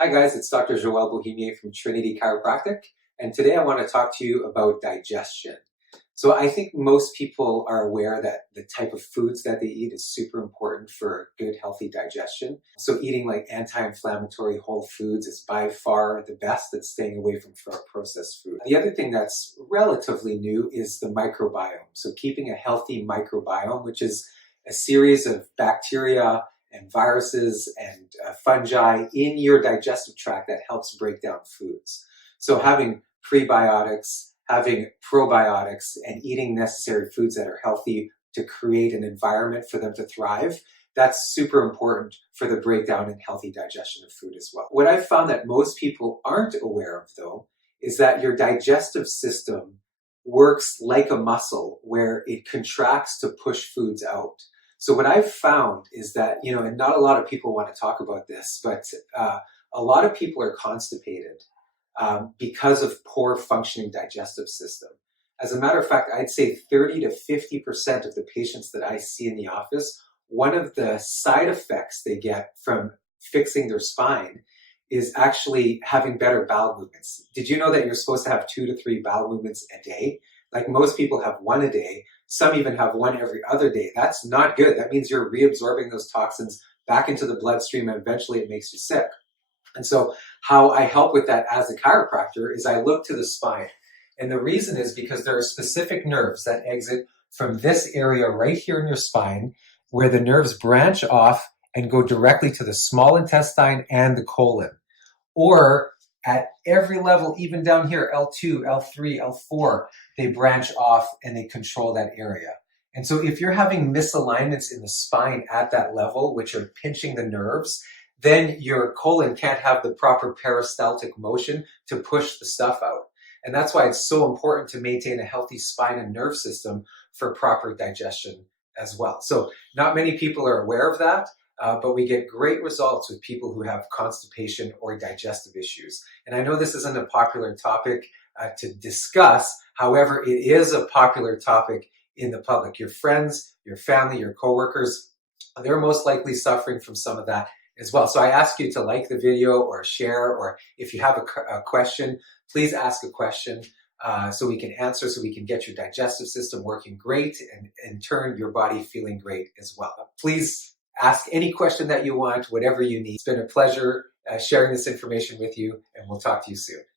Hi guys, it's Dr. Joel Bohemier from Trinity Chiropractic, and today I want to talk to you about digestion. So I think most people are aware that the type of foods that they eat is super important for good, healthy digestion. So eating like anti-inflammatory whole foods is by far the best at staying away from processed food. The other thing that's relatively new is the microbiome. So keeping a healthy microbiome, which is a series of bacteria and viruses and fungi in your digestive tract that helps break down foods. So having prebiotics, having probiotics, and eating necessary foods that are healthy to create an environment for them to thrive, that's super important for the breakdown and healthy digestion of food as well. What I've found that most people aren't aware of, though, is that your digestive system works like a muscle where it contracts to push foods out. So what I've found is that, and not a lot of people want to talk about this, but a lot of people are constipated because of poor functioning digestive system. As a matter of fact, I'd say 30 to 50% of the patients that I see in the office, one of the side effects they get from fixing their spine is actually having better bowel movements. Did you know that you're supposed to have 2 to 3 bowel movements a day? Like most people have one a day. Some even have one every other day. That's not good. That means you're reabsorbing those toxins back into the bloodstream, and eventually it makes you sick. And so how I help with that as a chiropractor is I look to the spine. And the reason is because there are specific nerves that exit from this area right here in your spine, where the nerves branch off and go directly to the small intestine and the colon. Or at every level, even down here, L2, L3, L4, they branch off and they control that area. And so if you're having misalignments in the spine at that level, which are pinching the nerves, then your colon can't have the proper peristaltic motion to push the stuff out. And that's why it's so important to maintain a healthy spine and nerve system for proper digestion as well. So not many people are aware of that. But we get great results with people who have constipation or digestive issues. And I know this isn't a popular topic to discuss. However, it is a popular topic in the public. Your friends, your family, your coworkers, they're most likely suffering from some of that as well. So I ask you to like the video or share, or if you have a question, please ask a question so we can answer, so we can get your digestive system working great and in turn your body feeling great as well. Please ask any question that you want, whatever you need. It's been a pleasure sharing this information with you, and we'll talk to you soon.